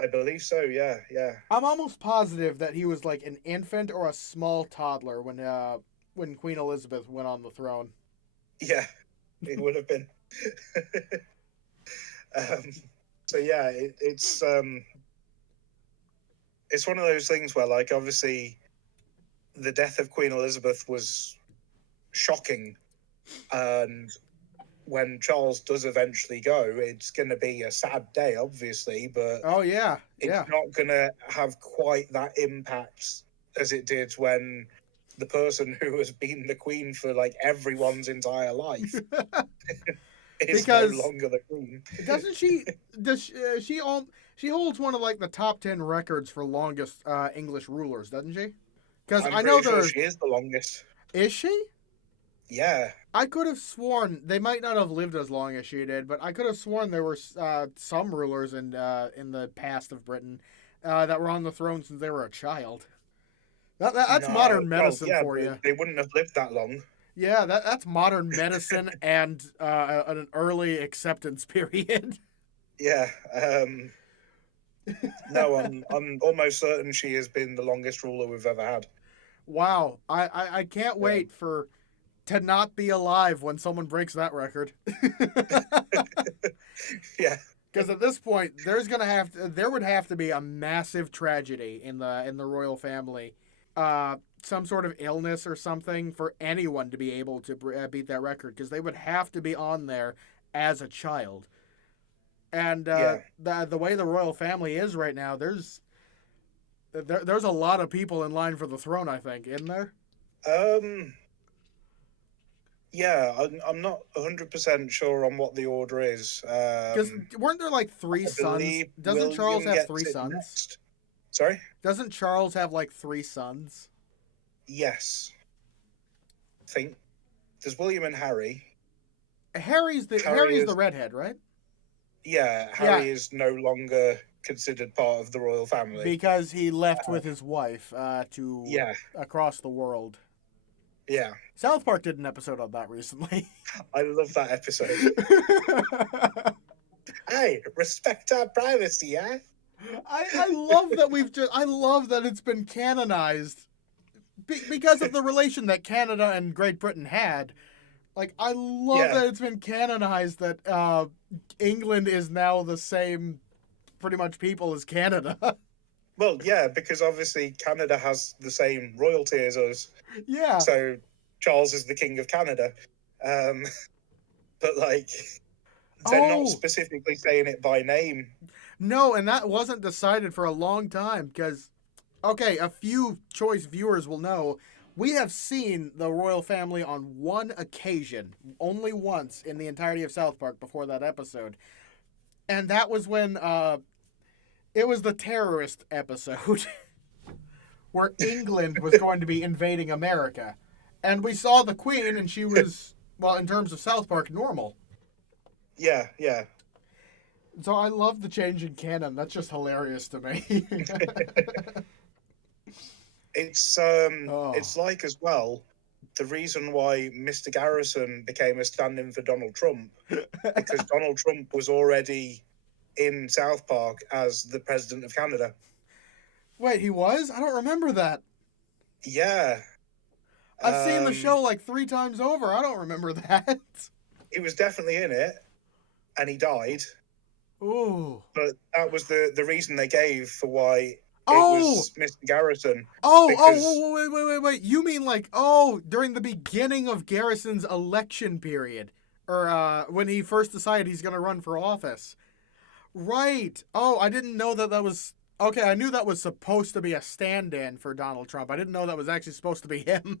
I believe so. Yeah, yeah, I'm almost positive that he was like an infant or a small toddler when Queen Elizabeth went on the throne. yeah. It would have been. um, so yeah, it's one of those things where, like, obviously, the death of Queen Elizabeth was shocking, and when Charles does eventually go, it's going to be a sad day, obviously, but Oh yeah, it's yeah. not going to have quite that impact as it did when the person who has been the queen for like everyone's entire life is Because no longer the queen. doesn't she? Does she holds one of like the top 10 records for longest English rulers, doesn't she? Because I'm I know pretty sure there's. she is the longest. Is she? Yeah, I could have sworn they might not have lived as long as she did, but I could have sworn there were some rulers in the past of Britain that were on the throne since they were a child. That's no, modern well, medicine yeah, for you. they wouldn't have lived that long. Yeah, that's modern medicine and an early acceptance period. Yeah, no, I'm almost certain she has been the longest ruler we've ever had. Wow, I can't Yeah. wait to not be alive when someone breaks that record. Yeah, Because at this point, there would have to be a massive tragedy in the royal family, some sort of illness or something for anyone to be able to beat that record. Because they would have to be on there as a child, and yeah. the way the royal family is right now, there's a lot of people in line for the throne. I think, isn't there? Yeah, I'm not 100% sure on what the order is. Because weren't there like three I sons? believe Doesn't Charles William have gets three it sons? next. Sorry? Doesn't Charles have like three sons? Yes. I think there's William and Harry. Harry's the redhead, right? Yeah, Harry is no longer considered part of the royal family. Because he left with his wife to across the world. Yeah. South Park did an episode on that recently. I love that episode. Hey, respect our privacy, yeah? I love that I love that it's been canonized because of the relation that Canada and Great Britain had. Like, I love that it's been canonized that England is now the same pretty much people as Canada. Well, yeah, because obviously Canada has the same royalty as us. Yeah. So Charles is the King of Canada. But, like, they're not specifically saying it by name. No, and that wasn't decided for a long time because, okay, a few choice viewers will know, we have seen the royal family on one occasion, only once in the entirety of South Park before that episode. And that was when it was the terrorist episode where England was going to be invading America. And we saw the Queen, and she was, well, in terms of South Park, normal. Yeah, yeah. So I love the change in canon. That's just hilarious to me. It's like, as well, the reason why Mr. Garrison became a stand-in for Donald Trump, because Donald Trump was already in South Park as the president of Canada. Wait, he was? I don't remember that. Yeah. I've seen the show like 3 times over. I don't remember that. He was definitely in it, and he died. Ooh. But that was the reason they gave for why it was Mr. Garrison. Wait. You mean like, during the beginning of Garrison's election period. Or when he first decided he's going to run for office. Right. Oh, I didn't know that was... Okay, I knew that was supposed to be a stand-in for Donald Trump. I didn't know that was actually supposed to be him.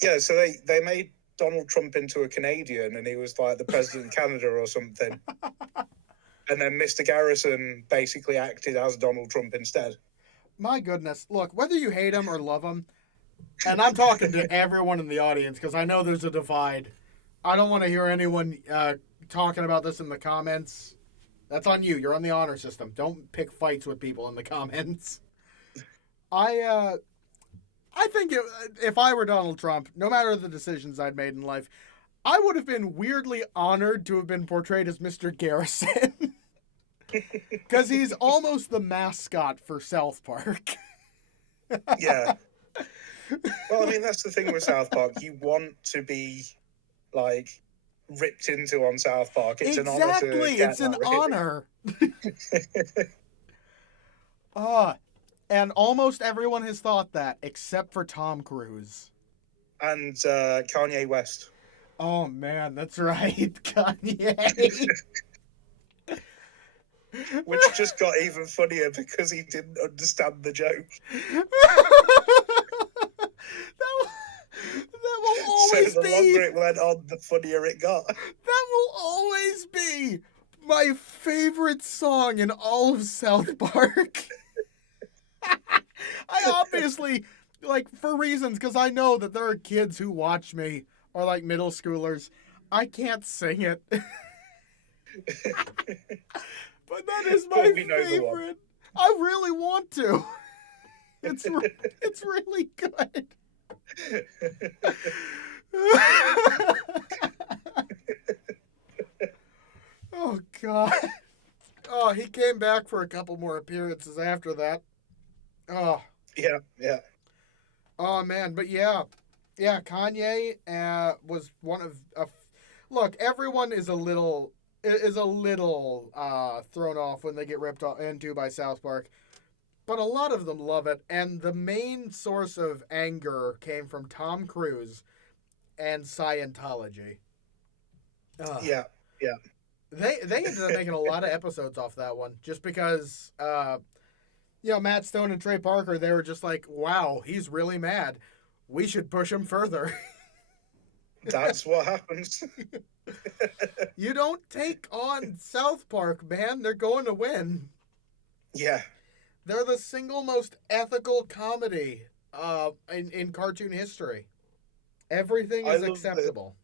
Yeah, so they made Donald Trump into a Canadian, and he was like the president of Canada or something. And then Mr. Garrison basically acted as Donald Trump instead. My goodness. Look, whether you hate him or love him, and I'm talking to everyone in the audience because I know there's a divide. I don't want to hear anyone talking about this in the comments. That's on you. You're on the honor system. Don't pick fights with people in the comments. I think if I were Donald Trump, no matter the decisions I'd made in life, I would have been weirdly honored to have been portrayed as Mr. Garrison. Because he's almost the mascot for South Park. Yeah. Well, I mean, that's the thing with South Park. You want to be, like, ripped into on South Park. It's an honor to get it's an honor. And almost everyone has thought that, except for Tom Cruise. And Kanye West. Oh, man, that's right. Kanye. Which just got even funnier because he didn't understand the joke. That will always so the longer it went on, the funnier it got. That will always be my favorite song in all of South Park. I obviously, like, for reasons, because I know that there are kids who watch me, or like middle schoolers, I can't sing it. But that is my favorite. I really want to. It's really good. Oh, God. Oh, he came back for a couple more appearances after that. Oh. Yeah. Oh, man. But yeah. Yeah, Kanye was one of... look, everyone is a little thrown off when they get ripped into by South Park. But a lot of them love it. And the main source of anger came from Tom Cruise and Scientology. Yeah. They ended up making a lot of episodes off that one. Just because, Matt Stone and Trey Parker, they were just like, wow, he's really mad. We should push him further. That's what happens. You don't take on South Park, man. They're going to win. Yeah. They're the single most ethical comedy in cartoon history. Everything is acceptable.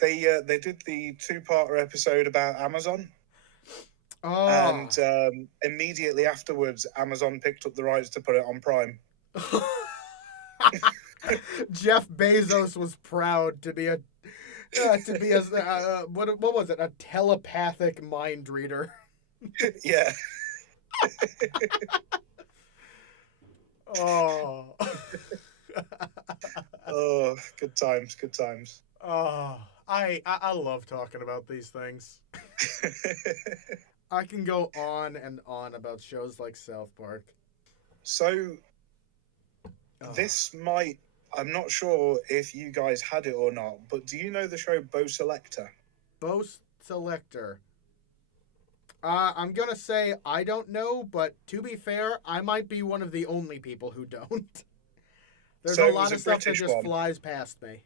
They did the two-parter episode about Amazon, Oh. and immediately afterwards, Amazon picked up the rights to put it on Prime. Jeff Bezos was proud to be a what was it? A telepathic mind reader. Yeah. Oh. Oh, good times, good times. Oh, I love talking about these things. I can go on and on about shows like South Park. So Oh. this might, I'm not sure if you guys had it or not, but do you know the show Bo Selector? Bo Selector. I'm gonna say I don't know, but to be fair, I might be one of the only people who don't. There's So a it lot was of a stuff that British just one. flies past me.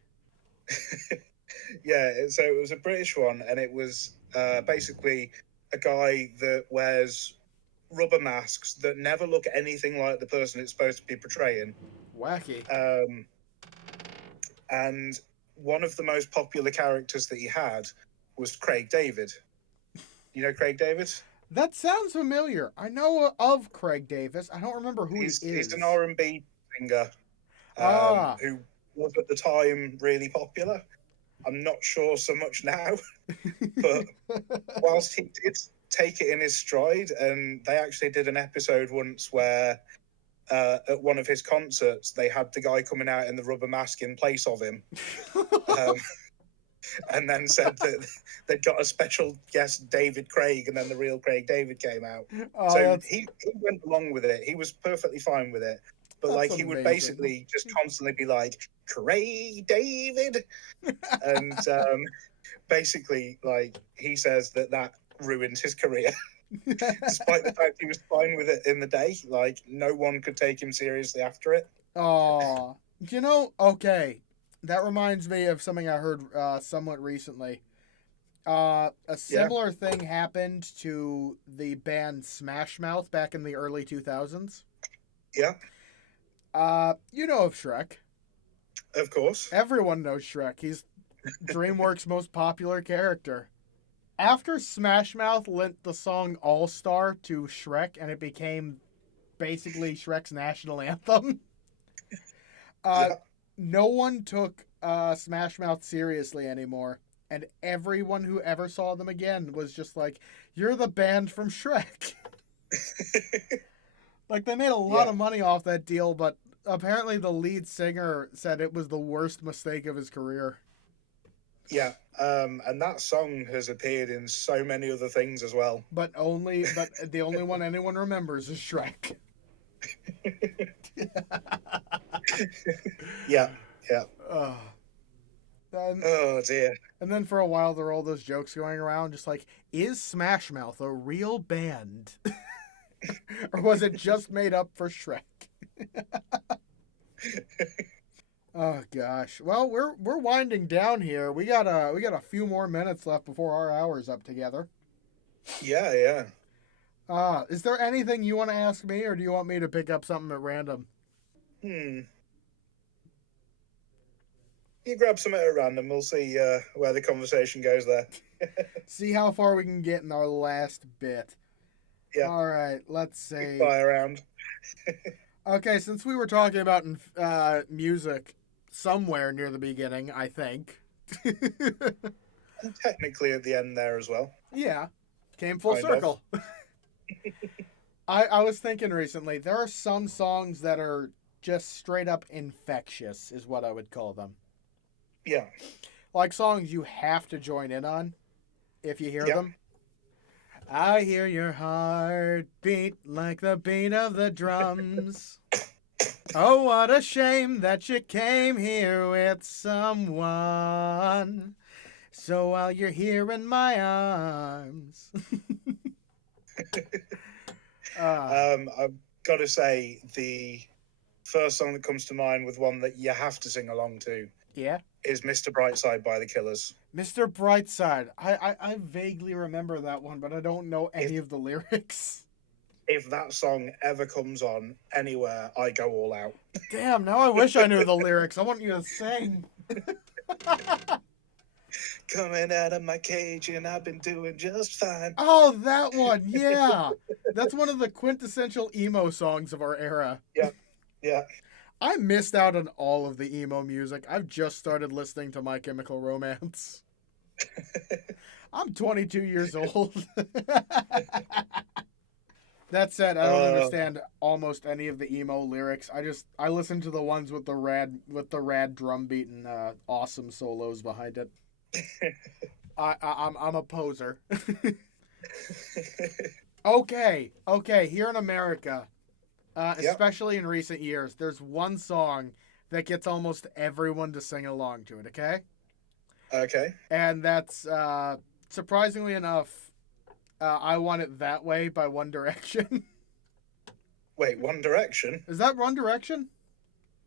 Yeah, so it was a British one, and it was basically a guy that wears rubber masks that never look anything like the person it's supposed to be portraying. Wacky. And one of the most popular characters that he had was Craig David. You know Craig David? That sounds familiar. I know of Craig Davis. I don't remember who he is. He's an R&B singer Ah. who was at the time really popular. I'm not sure so much now, but whilst he did take it in his stride, and they actually did an episode once where at one of his concerts they had the guy coming out in the rubber mask in place of him, and then said that they'd got a special guest, David Craig, and then the real Craig David came out. Oh, So he went along with it. He was perfectly fine with it. But like he would amazing. basically just constantly be like, Craig David. And basically, like, he says that ruined his career. Despite the fact he was fine with it in the day. Like, no one could take him seriously after it. Oh, okay. That reminds me of something I heard somewhat recently. A similar thing happened to the band Smash Mouth back in the early 2000s. Yeah. You know of Shrek. Of course. Everyone knows Shrek. He's DreamWorks' most popular character. After Smash Mouth lent the song All Star to Shrek and it became basically Shrek's national anthem, no one took Smash Mouth seriously anymore. And everyone who ever saw them again was just like, you're the band from Shrek. Like, they made a lot of money off that deal, but apparently the lead singer said it was the worst mistake of his career. Yeah, and that song has appeared in so many other things as well. But the only one anyone remembers is Shrek. Yeah. Oh dear. And then for a while there were all those jokes going around, just like, is Smash Mouth a real band? Or was it just made up for Shrek? Oh gosh. Well, we're winding down here. We got a few more minutes left before our hour's up together. Yeah. Is there anything you want to ask me, or do you want me to pick up something at random? You grab something at random. We'll see where the conversation goes there. See how far we can get in our last bit. Yeah. All right. Let's see. Fly around. Okay, since we were talking about music somewhere near the beginning, I think. And technically at the end there as well. Yeah. Came full circle. I was thinking recently, there are some songs that are just straight up infectious, is what I would call them. Yeah. Like songs you have to join in on if you hear them. I hear your heart beat like the beat of the drums. Oh, what a shame that you came here with someone. So while you're here in my arms. I've got to say, the first song that comes to mind with one that you have to sing along to is Mr. Brightside by the Killers. Mr. Brightside. I vaguely remember that one, but I don't know any of the lyrics. If that song ever comes on anywhere, I go all out. Damn, now I wish I knew the lyrics. I want you to sing. Coming out of my cage and I've been doing just fine. Oh, that one. Yeah. That's one of the quintessential emo songs of our era. Yeah. Yeah. I missed out on all of the emo music. I've just started listening to My Chemical Romance. I'm 22 years old. That said, I don't understand almost any of the emo lyrics. I listen to the ones with the rad drum beat and awesome solos behind it. I'm a poser. Okay. Here in America, especially in recent years, there's one song that gets almost everyone to sing along to it. Okay. Okay. And that's surprisingly enough, "I Want It That Way" by One Direction. Wait, One Direction? Is that One Direction?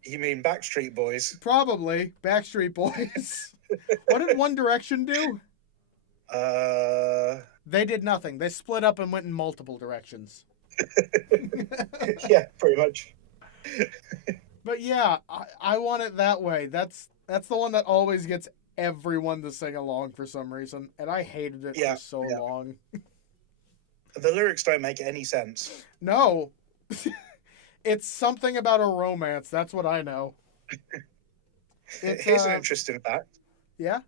You mean Backstreet Boys? Probably. Backstreet Boys. What did One Direction do? They did nothing. They split up and went in multiple directions. Yeah, pretty much. But yeah, I Want It That Way. That's the one that always gets everyone to sing along for some reason, and I hated it for so long. The lyrics don't make any sense. No. It's something about a romance. That's what I know. Here's an interesting fact. Yeah?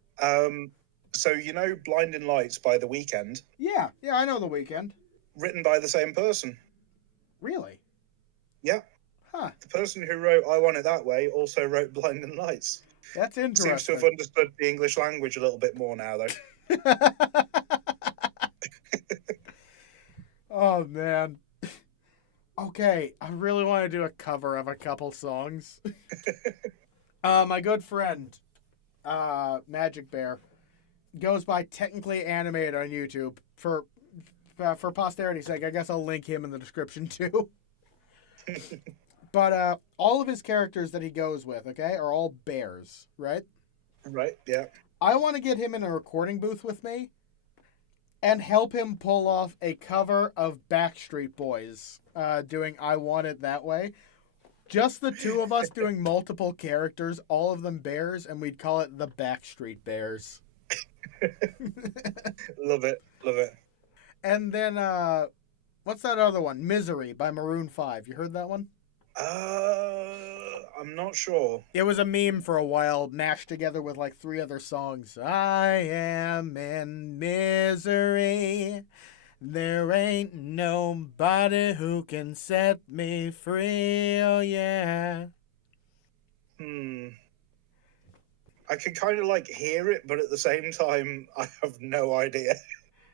So you know Blinding Lights by The Weeknd? Yeah, I know The Weeknd. Written by the same person. Really? Yeah. Huh. The person who wrote I Want It That Way also wrote Blinding Lights. That's interesting. Seems to have understood the English language a little bit more now, though. Oh, man. Okay, I really want to do a cover of a couple songs. My good friend, Magic Bear, goes by Technically Animated on YouTube. For posterity's sake, I guess I'll link him in the description too. But all of his characters that he goes with, okay, are all bears, right? Right, yeah. I want to get him in a recording booth with me and help him pull off a cover of Backstreet Boys doing I Want It That Way. Just the two of us doing multiple characters, all of them bears, and we'd call it the Backstreet Bears. Love it. And then, what's that other one? Misery by Maroon 5. You heard that one? I'm not sure. It was a meme for a while, mashed together with like 3 other songs. I am in misery. There ain't nobody who can set me free. Oh, yeah. I can kind of like hear it, but at the same time, I have no idea.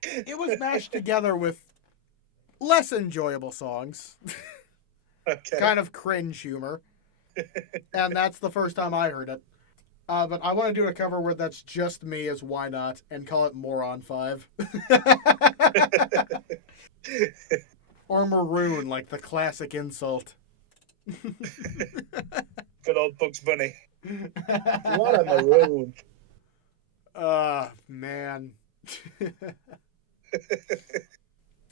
It was mashed together with less enjoyable songs. Okay. Kind of cringe humor. And that's the first time I heard it. But I want to do a cover where that's just me as Whinot and call it Moron 5. Or Maroon, like the classic insult. Good old Bugs Bunny. What a maroon. Man.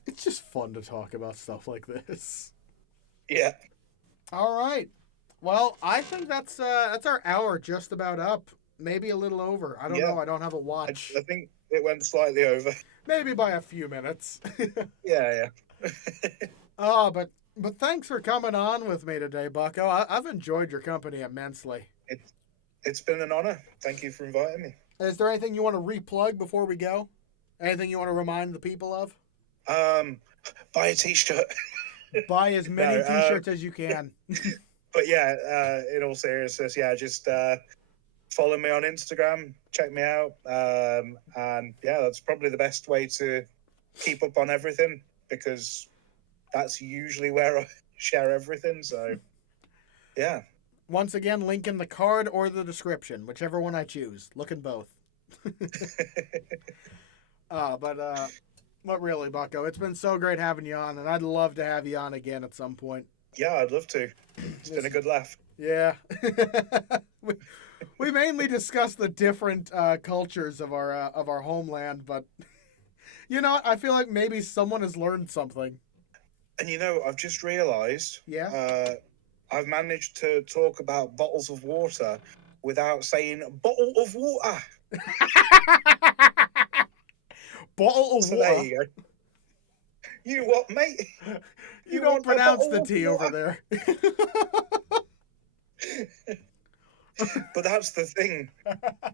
It's just fun to talk about stuff like this. Yeah. All right. Well, I think that's our hour just about up. Maybe a little over. I don't know. I don't have a watch. I think it went slightly over. Maybe by a few minutes. Yeah. But thanks for coming on with me today, Bucko. I've enjoyed your company immensely. It's been an honor. Thank you for inviting me. Is there anything you want to replug before we go? Anything you want to remind the people of? Buy a t-shirt. Buy as many t-shirts as you can. But yeah, in all seriousness, just follow me on Instagram, check me out, and yeah, that's probably the best way to keep up on everything, because that's usually where I share everything. So yeah. Once again, link in the card or the description, whichever one I choose. Look in both. But really, Bucko, it's been so great having you on, and I'd love to have you on again at some point. Yeah, I'd love to. It's been a good laugh. Yeah. we mainly discussed the different cultures of our homeland, but you know, I feel like maybe someone has learned something. And you know, I've just realised. Yeah. I've managed to talk about bottles of water without saying bottle of water. Bottle of So water. there you go. You what, mate? You don't want a pronounce bottle the of T over water? there. But that's the thing.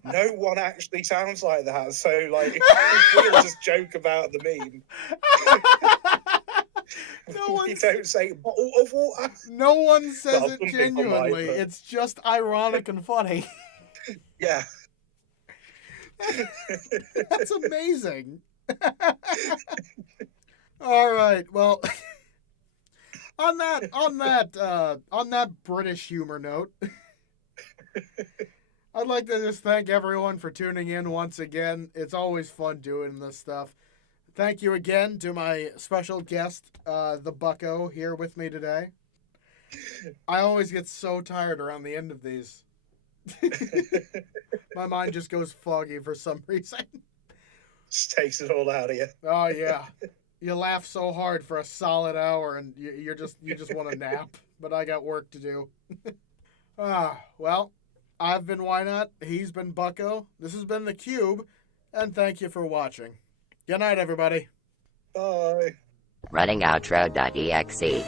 No one actually sounds like that. So, like, we'll just joke about the meme. We don't say bottle of water. No one says Well, it some people might, genuinely. but- It's just ironic and funny. Yeah. That's amazing. All right. Well, on that British humor note, I'd like to just thank everyone for tuning in once again. It's always fun doing this stuff. Thank you again to my special guest, the Bucko, here with me today. I always get so tired around the end of these. My mind just goes foggy for some reason. Just takes it all out of you. Oh yeah, you laugh so hard for a solid hour, and you just want to nap. But I got work to do. Well, I've been Whinot. He's been Bucko. This has been theCUBE, and thank you for watching. Good night, everybody. Bye. Running outro.exe.